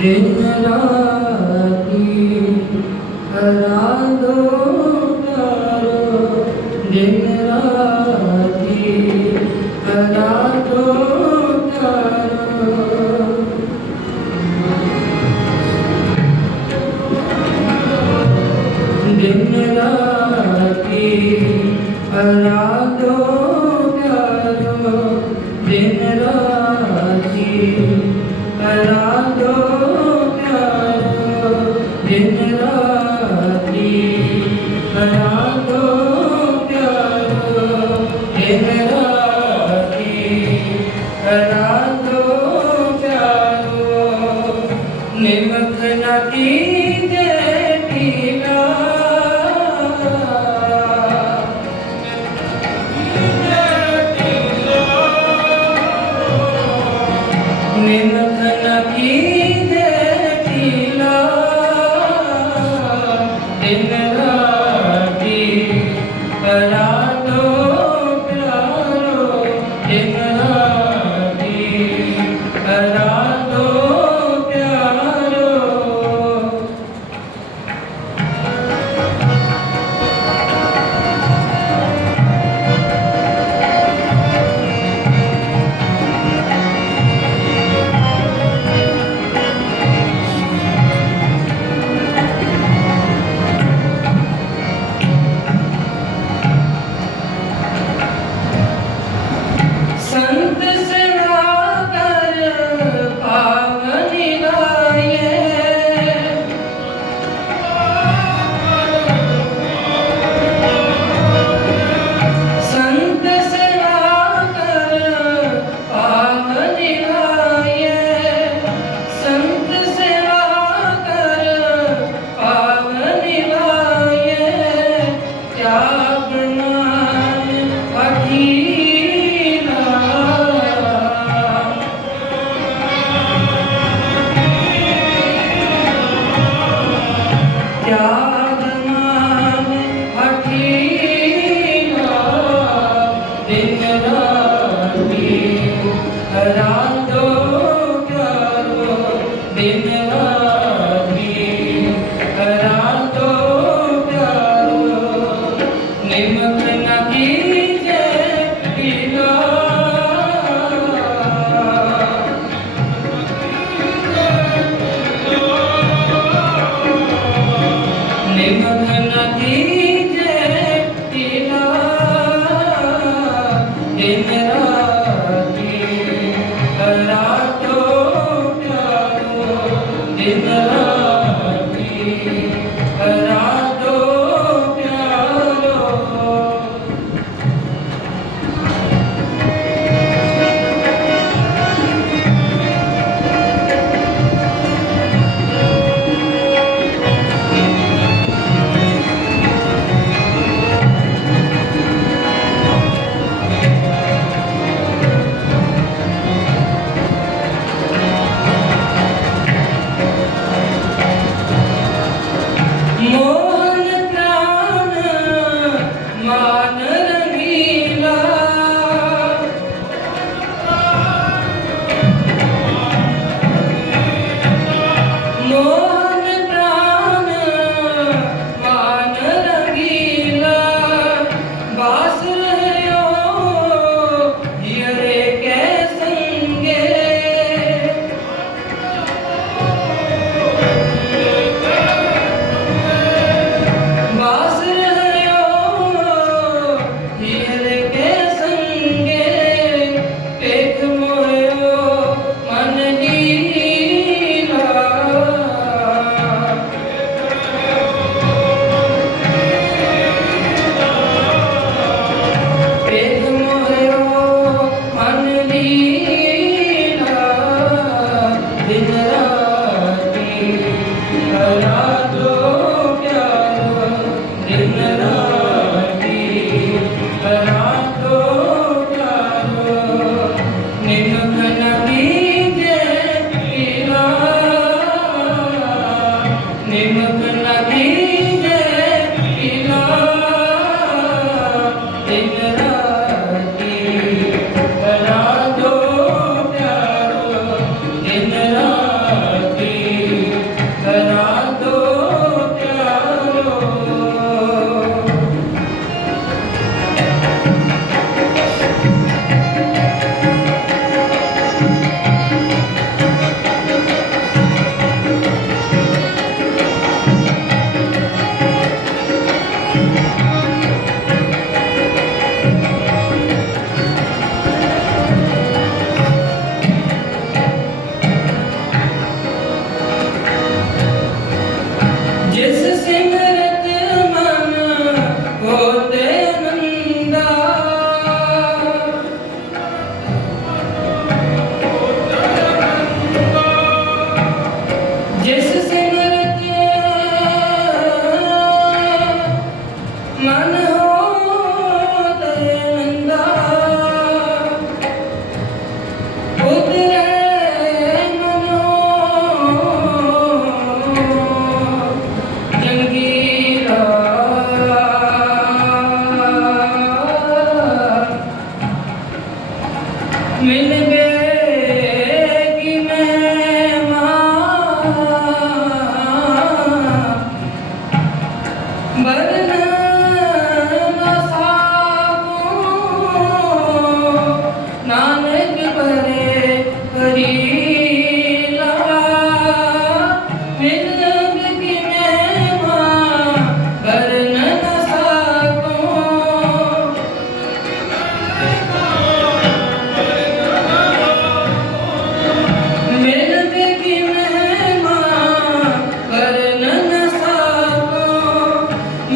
दिन राती रात Oh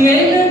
Miguel